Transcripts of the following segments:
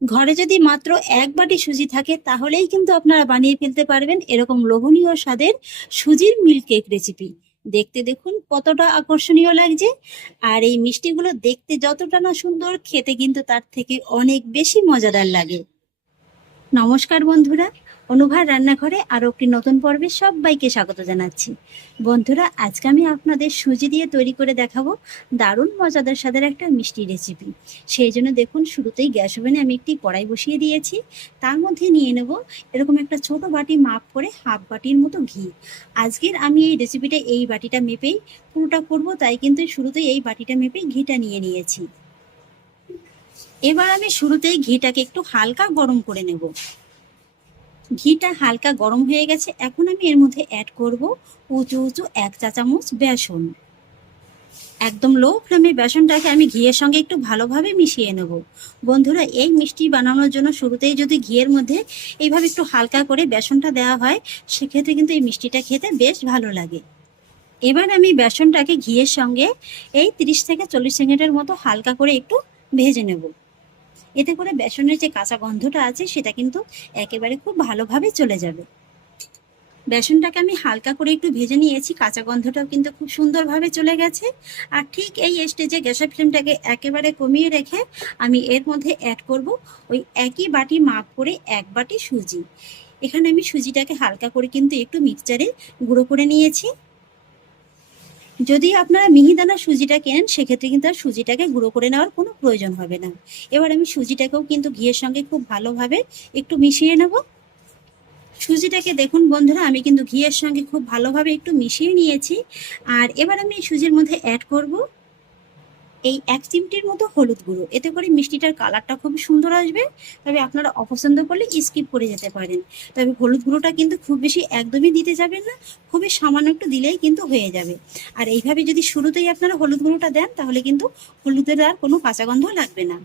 ঘরে যদি মাত্র এক বাটি সুজি থাকে তাহলেই কিন্তু আপনারা বানিয়ে ফেলতে পারবেন এরকম লোভনীয় স্বাদের সুজির মিল্ক কেক রেসিপি। দেখতে দেখুন কতটা আকর্ষণীয় লাগছে। আর এই মিষ্টিগুলো দেখতে যতটা না সুন্দর, খেতে কিন্তু তার থেকে অনেক বেশি মজাদার লাগে। নমস্কার বন্ধুরা, অনুভার রান্নাঘরে আরো একটি নতুন পর্বে সবাইকে স্বাগত জানাচ্ছি। বন্ধুরা, আজকে আমি আপনাদের সুজি দিয়ে তৈরি করে দেখাবো দারুণ মজাদার স্বাদের একটা মিষ্টি রেসিপি। সেই জন্য দেখুন, শুরুতেই গ্যাস ওভেনে আমি একটি কড়াই বসিয়ে দিয়েছি। তার মধ্যে নিয়ে নেব এরকম একটা ছোট বাটি মাপ করে হাফ বাটির মতো ঘি। আজকের আমি এই রেসিপিটা এই বাটিটা মেপেই পুরোটা করব, তাই কিন্তু শুরুতেই এই বাটিটা মেপেই ঘিটা নিয়ে নিয়েছি। এবার আমি শুরুতেই ঘিটাকে একটু হালকা গরম করে নেব। ঘিটা হালকা গরম হয়ে গেছে, এখন আমি এর মধ্যে অ্যাড করব উঁচু উঁচু 1 চা চামচ বেসন। একদম লো ফ্লেমে বেসনটাকে আমি ঘিয়ের সঙ্গে একটু ভালোভাবে মিশিয়ে নেব। বন্ধুরা, এই মিষ্টি বানানোর জন্য শুরুতেই যদি ঘিয়ের মধ্যে এইভাবে একটু হালকা করে বেসনটা দেওয়া হয়, সেক্ষেত্রে কিন্তু এই মিষ্টিটা খেতে বেশ ভালো লাগে। এবার আমি বেসনটাকে ঘিয়ের সঙ্গে এই 30 থেকে 40 সেকেন্ডের মতো হালকা করে একটু ভেজে নেব। এতে করে বেসনের যে কাঁচা গন্ধটা আছে সেটা কিন্তু একেবারে খুব ভালোভাবে চলে যাবে। বেসনটাকে আমি হালকা করে একটু ভেজে নিয়েছি, কাঁচা গন্ধটাও কিন্তু খুব সুন্দরভাবে চলে গেছে। আর ঠিক এই স্টেজে গ্যাসের ফ্লেমটাকে একেবারে কমিয়ে রেখে আমি এর মধ্যে অ্যাড করব ওই একই বাটি মাপ করে 1 বাটি সুজি। এখানে আমি সুজিটাকে হালকা করে কিন্তু একটু মিক্সচারে গুঁড়ো করে নিয়েছি। যদি আপনারা মিহিদানা সুজিটা কেনেন, সেক্ষেত্রে কিন্তু আর সুজিটাকে গুঁড়ো করে নেওয়ার কোনো প্রয়োজন হবে না। এবার আমি সুজিটাকেও কিন্তু ঘিয়ের সঙ্গে খুব ভালোভাবে একটু মিশিয়ে নেব। সুজিটাকে দেখুন বন্ধুরা, আমি কিন্তু ঘিয়ের সঙ্গে খুব ভালোভাবে একটু মিশিয়ে নিয়েছি। আর এবার আমি এই সুজির মধ্যে অ্যাড করব এই 1 চিমটির মতো হলুদ গুঁড়ো। এতে করে মিষ্টিটার কালারটা খুব সুন্দর আসবে। তবে আপনারা অপছন্দ করলে স্কিপ করে যেতে পারেন। তবে হলুদ গুঁড়োটা কিন্তু খুব বেশি একদমই দিতে যাবেন না, খুবই সামান্য একটু দিলেই কিন্তু হয়ে যাবে। আর এইভাবে যদি শুরুতেই আপনারা হলুদ গুঁড়োটা দেন, তাহলে কিন্তু হলুদের আর কোনো কাঁচা গন্ধ লাগবে না।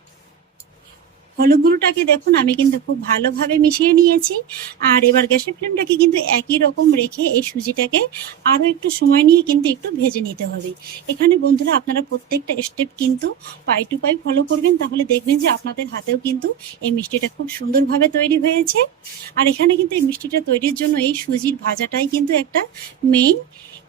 হলুদ গুঁড়োটাকে দেখুন আমি কিন্তু খুব ভালোভাবে মিশিয়ে নিয়েছি। আর এবার গ্যাসের ফ্লেমটাকে কিন্তু একই রকম রেখে এই সুজিটাকে আরও একটু সময় নিয়ে কিন্তু একটু ভেজে নিতে হবে। এখানে বন্ধুরা, আপনারা প্রত্যেকটা স্টেপ কিন্তু পাই টু পাই ফলো করবেন, তাহলে দেখবেন যে আপনাদের হাতেও কিন্তু এই মিষ্টিটা খুব সুন্দরভাবে তৈরি হয়েছে। আর এখানে কিন্তু এই মিষ্টিটা তৈরির জন্য এই সুজির ভাজাটাই কিন্তু একটা মেইন।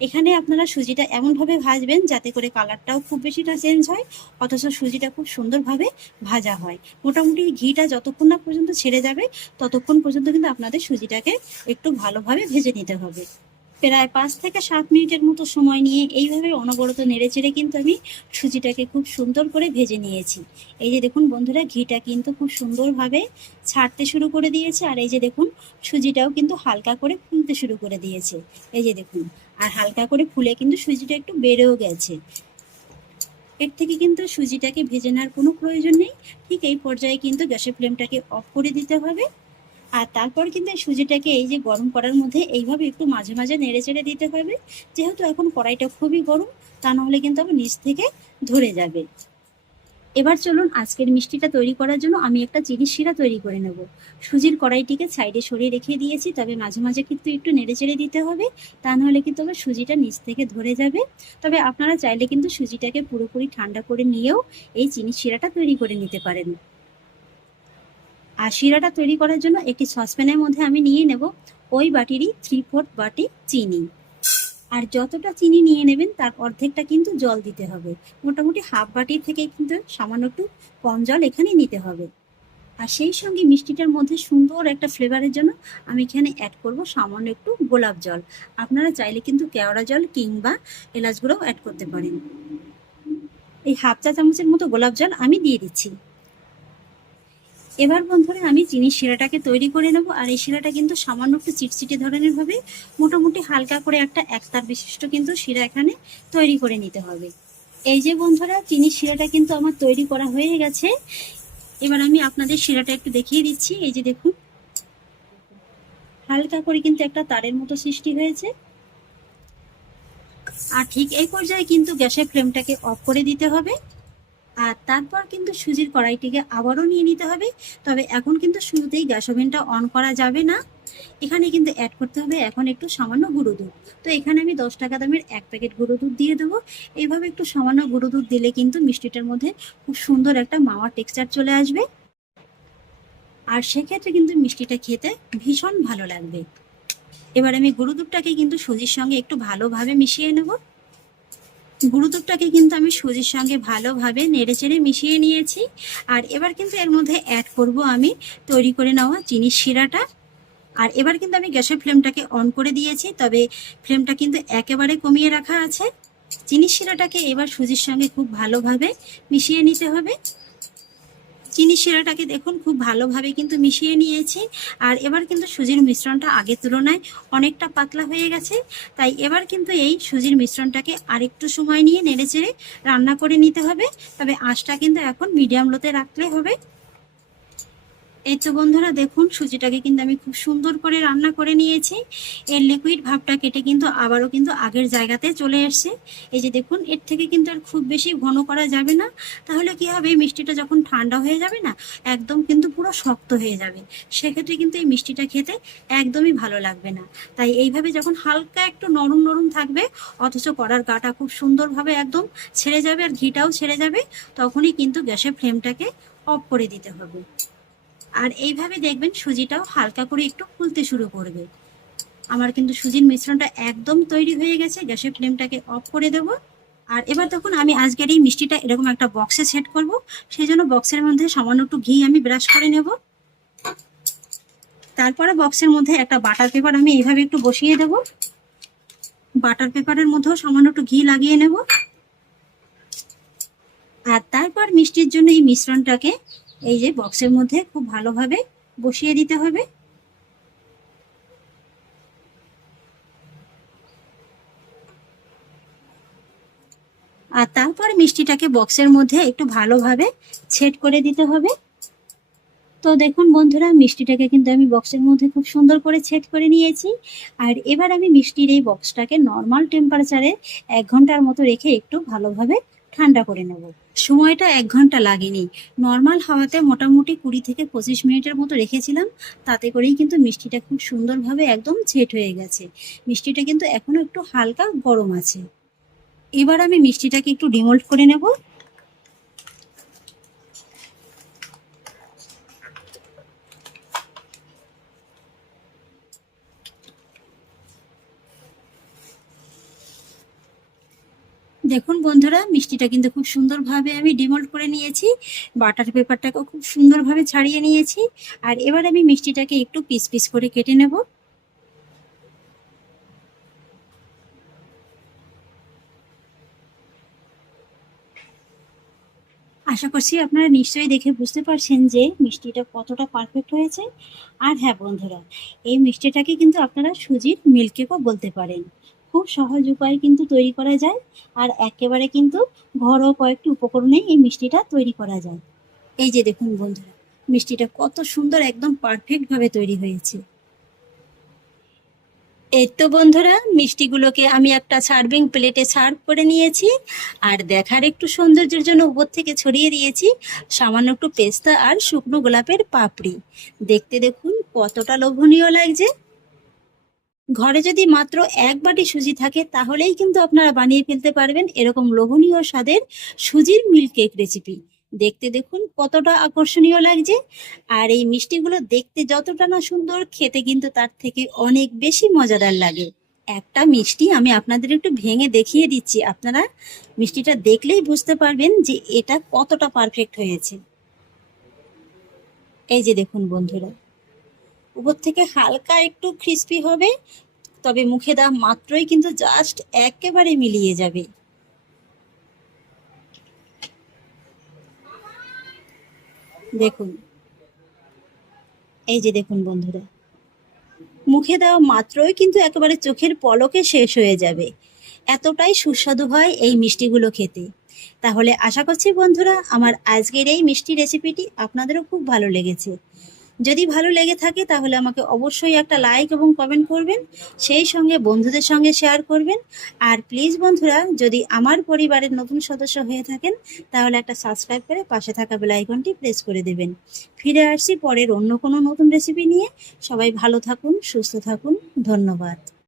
এখানে আপনারা সুজিটা এমনভাবে ভাজবেন যাতে করে কালারটাও খুব বেশিটা চেঞ্জ হয়, অথচ সুজিটা খুব সুন্দরভাবে ভাজা হয়। মোটামুটি ঘিটা যতক্ষণ না পর্যন্ত ছেড়ে যাবে, ততক্ষণ পর্যন্ত কিন্তু আপনাদের সুজিটাকে একটু ভালোভাবে ভেজে নিতে হবে। প্রায় 5 থেকে 7 মিনিটের মতো সময় নিয়ে এইভাবে অনবরত নেড়েচেড়ে কিন্তু আমি সুজিটাকে খুব সুন্দর করে ভেজে নিয়েছি। এই যে দেখুন বন্ধুরা, ঘিটা কিন্তু খুব সুন্দরভাবে ছাড়তে শুরু করে দিয়েছে। আর এই যে দেখুন, সুজিটাও কিন্তু হালকা করে ফুলতে শুরু করে দিয়েছে। এই যে দেখুন, আর হালকা করে ফুলে কিন্তু সুজিটা একটু বেড়েও গেছে। এর থেকে কিন্তু সুজিটাকে ভেজে নেওয়ার কোনো প্রয়োজন নেই। ঠিক এই পর্যায়ে কিন্তু গ্যাসের ফ্লেমটাকে অফ করে দিতে হবে। আর তারপর কিন্তু এই সুজিটাকে এই যে গরম করার মধ্যে এইভাবে একটু মাঝে মাঝে নেড়ে চেড়ে দিতে হবে, যেহেতু এখন কড়াইটা খুবই গরম, তা নাহলে কিন্তু আবার নিচ থেকে ধরে যাবে। এবার চলুন, আজকের মিষ্টিটা তৈরি করার জন্য আমি একটা চিনির শিরা তৈরি করে নেব। সুজির কড়াইটিকে সাইডে সরিয়ে রেখে দিয়েছি, তবে মাঝে মাঝে কিন্তু একটু নেড়ে চেড়ে দিতে হবে, তা নাহলে কিন্তু আবার সুজিটা নিচ থেকে ধরে যাবে। তবে আপনারা চাইলে কিন্তু সুজিটাকে পুরোপুরি ঠান্ডা করে নিয়েও এই চিনির শিরাটা তৈরি করে নিতে পারেন। আর শিরাটা তৈরি করার জন্য একটি সসপ্যানের মধ্যে আমি নিয়ে নেব ওই বাটিরই 3/4 বাটি চিনি। আর যতটা চিনি নিয়ে নেবেন তার অর্ধেকটা কিন্তু জল দিতে হবে। মোটামুটি হাফ বাটির থেকে কিন্তু সামান্য একটু কম জল এখানে নিতে হবে। আর সেই সঙ্গে মিষ্টিটার মধ্যে সুন্দর একটা ফ্লেভারের জন্য আমি এখানে অ্যাড করব সামান্য একটু গোলাপ জল। আপনারা চাইলে কিন্তু কেওড়া জল কিংবা এলাচ গুঁড়োও অ্যাড করতে পারেন। এই হাফ চা চামচের মতো গোলাপ জল আমি দিয়ে দিচ্ছি। এবার বন্ধুরা, আমি চিনির শিরাটাকে তৈরি করে নেব। আর এই শিরাটা কিন্তু সামান্য একটু চিটচিটে ধরনের হবে। মোটামুটি হালকা করে একটা একতার বিশিষ্ট কিন্তু শিরা এখানে তৈরি করে নিতে হবে। এই যে বন্ধুরা, চিনির শিরাটা কিন্তু আমার তৈরি করা হয়ে গেছে। এবার আমি আপনাদের শিরাটা একটু দেখিয়ে দিচ্ছি। এই যে দেখুন, হালকা করে কিন্তু একটা তারের মতো সৃষ্টি হয়েছে। আর ঠিক এই পর্যায়ে কিন্তু গ্যাসের ফ্লেমটাকে অফ করে দিতে হবে। আর তারপর কিন্তু সুজির কড়াইটিকে আবারও নিয়ে নিতে হবে। তবে এখন কিন্তু শুরুতেই গ্যাস ওভেনটা অন করা যাবে না। এখানে কিন্তু অ্যাড করতে হবে এখন একটু সামান্য গুঁড়ো দুধ। তো এখানে আমি 10 টাকা দামের 1 প্যাকেট গুঁড়ো দুধ দিয়ে দেবো। এইভাবে একটু সামান্য গুঁড়ো দুধ দিলে কিন্তু মিষ্টিটার মধ্যে খুব সুন্দর একটা মাওয়ার টেক্সচার চলে আসবে। আর সেক্ষেত্রে কিন্তু মিষ্টিটা খেতে ভীষণ ভালো লাগবে। এবার আমি গুঁড়ো দুধটাকে কিন্তু সুজির সঙ্গে একটু ভালোভাবে মিশিয়ে নেব। গুঁড়ো দুধটাকে কিন্তু আমি সুজির সঙ্গে ভালোভাবে নেড়েচেড়ে মিশিয়ে নিয়েছি। আর এবার কিন্তু এর মধ্যে অ্যাড করব আমি তৈরি করে নেওয়া চিনির শিরাটা। আর এবার কিন্তু আমি গ্যাসের ফ্লেমটাকে অন করে দিয়েছি, তবে ফ্লেমটা কিন্তু একেবারে কমিয়ে রাখা আছে। চিনির শিরাটাকে এবার সুজির সঙ্গে খুব ভালোভাবে মিশিয়ে নিতে হবে। চিনির শিরাটাকে দেখুন খুব ভালোভাবে কিন্তু মিশিয়ে নিয়েছি। আর এবার কিন্তু সুজির মিশ্রণটা আগের তুলনায় অনেকটা পাতলা হয়ে গেছে। তাই এবার কিন্তু এই সুজির মিশ্রণটাকে আরেকটু সময় নিয়ে নেড়েচেড়ে রান্না করে নিতে হবে। তবে আঁচটা কিন্তু এখন মিডিয়াম লোতে রাখলে হবে। এই তো বন্ধুরা দেখুন সুজিটাকে কিন্তু আমি খুব সুন্দর করে রান্না করে নিয়েছি। এর লিকুইড ভাবটা কেটে কিন্তু আবারও কিন্তু আগের জায়গাতে চলে এসছে। এই যে দেখুন, এর থেকে কিন্তু আর খুব বেশি ঘন করা যাবে না, তাহলে কি হবে, মিষ্টিটা যখন ঠান্ডা হয়ে যাবে না একদম কিন্তু পুরো শক্ত হয়ে যাবে। সেক্ষেত্রে কিন্তু এই মিষ্টিটা খেতে একদমই ভালো লাগবে না। তাই এইভাবে যখন হালকা একটু নরম নরম থাকবে, অথচ কড়ার গাটা খুব সুন্দরভাবে একদম ছেড়ে যাবে আর ঘিটাও ছেড়ে যাবে, তখনই কিন্তু গ্যাসের ফ্লেমটাকে অফ করে দিতে হবে। আর এইভাবে দেখবেন সুজিটাও হালকা করে একটু ফুলতে শুরু করবে। আমার কিন্তু সুজির মিশ্রণটা একদম তৈরি হয়ে গেছে। গ্যাসের ফ্লেমটাকে অফ করে দেব। আর এবার দেখুন আমি আজকের এই মিষ্টিটা এরকম একটা বক্সে সেট করব। সেই জন্য বক্সের মধ্যে সামান্য একটু ঘি আমি ব্রাশ করে নেব। তারপরে বক্সের মধ্যে একটা বাটার পেপার আমি এইভাবে একটু বসিয়ে দেব। বাটার পেপারের মধ্যেও সামান্য একটু ঘি লাগিয়ে নেব। আর তারপর মিষ্টির জন্য এই মিশ্রণটাকে এই যে বক্সের মধ্যে খুব ভালোভাবে বসিয়ে দিতে হবে। আর তারপর মিষ্টিটাকে বক্সের মধ্যে একটু ভালোভাবে সেট করে দিতে হবে। তো দেখুন বন্ধুরা, মিষ্টিটাকে কিন্তু আমি বক্সের মধ্যে খুব সুন্দর করে সেট করে নিয়েছি। আর এবার আমি মিষ্টির এই বক্সটাকে নর্মাল টেম্পারেচারে 1 ঘন্টার মতো রেখে একটু ভালোভাবে ঠান্ডা করে নেব। সময়টা 1 ঘন্টা লাগেনি, নর্মাল হাওয়াতে মোটামুটি 20 থেকে 25 মিনিটের মতো রেখেছিলাম। তাতে করেই কিন্তু মিষ্টিটা খুব সুন্দরভাবে একদম সেট হয়ে গেছে। মিষ্টিটা কিন্তু এখনো একটু হালকা গরম আছে। এবার আমি মিষ্টিটাকে একটু ডিমোল্ড করে নেব। দেখুন বন্ধুরা, মিষ্টিটা কিন্তু খুব সুন্দরভাবে আমি ডিমোল্ড করে নিয়েছি। বাটার পেপারটাকেও খুব সুন্দরভাবে ছাড়িয়ে নিয়েছি। আর এবার আমি মিষ্টিটাকে একটু পিস পিস করে কেটে নেব। আশা করছি আপনারা নিশ্চয়ই দেখে বুঝতে পারছেন যে মিষ্টিটা কতটা পারফেক্ট হয়েছে। আর হ্যাঁ বন্ধুরা, এই মিষ্টিটাকে কিন্তু আপনারা সুজির মিল্ক কেকও বলতে পারেন। খুব সহজ উপায়ে কিন্তু তৈরি করা যায়। আর একেবারে কিন্তু ঘরোয়া কয়েকটি উপকরণে এই মিষ্টিটা তৈরি করা যায়। এই যে দেখুন বন্ধুরা, মিষ্টিটা কত সুন্দর একদম পারফেক্ট ভাবে তৈরি হয়েছে। এই তো বন্ধুরা, মিষ্টিগুলোকে আমি একটা সার্ভিং প্লেটে সার্ভ করে নিয়েছি। আর দেখার একটু সৌন্দর্যের জন্য উপর থেকে ছড়িয়ে দিয়েছি সামান্য একটু পেস্তা আর শুকনো গোলাপের পাপড়ি। দেখতে দেখুন কতটা লোভনীয় লাগছে। ঘরে যদি মাত্র 1 বাটি সুজি থাকে তাহলেই কিন্তু আপনারা বানিয়ে ফেলতে পারবেন এরকম লোভনীয় স্বাদের সুজির মিল্ক কেক রেসিপি। দেখতে দেখুন কতটা আকর্ষণীয় লাগছে। আর এই মিষ্টিগুলো দেখতে যতটা না সুন্দর, খেতে কিন্তু তার থেকে অনেক বেশি মজাদার লাগে। একটা মিষ্টি আমি আপনাদের একটু ভেঙে দেখিয়ে দিচ্ছি, আপনারা মিষ্টিটা দেখলেই বুঝতে পারবেন যে এটা কতটা পারফেক্ট হয়েছে। এই যে দেখুন বন্ধুরা, উপর থেকে হালকা একটু ক্রিস্পি হবে, তবে মুখে দেওয়া মাত্রই কিন্তু জাস্ট একেবারে মিলিয়ে যাবে। দেখুন, এই যে দেখুন বন্ধুরা, মুখে দেওয়া মাত্রই কিন্তু একেবারে চোখের পলকে শেষ হয়ে যাবে। এতটাই সুস্বাদু হয় এই মিষ্টিগুলো খেতে। তাহলে আশা করছি বন্ধুরা আমার আজকের এই মিষ্টি রেসিপিটি আপনাদেরও খুব ভালো লেগেছে। যদি ভালো লেগে থাকে তাহলে আমাকে অবশ্যই একটা লাইক এবং কমেন্ট করবেন, সেই সঙ্গে বন্ধুদের সঙ্গে শেয়ার করবেন। আর প্লিজ বন্ধুরা, যদি আমার পরিবারের নতুন সদস্য হয়ে থাকেন তাহলে একটা সাবস্ক্রাইব করে পাশে থাকা বেল আইকনটি প্রেস করে দেবেন। ফিরে আসছি পরের অন্য কোনো নতুন রেসিপি নিয়ে। সবাই ভালো থাকুন, সুস্থ থাকুন, ধন্যবাদ।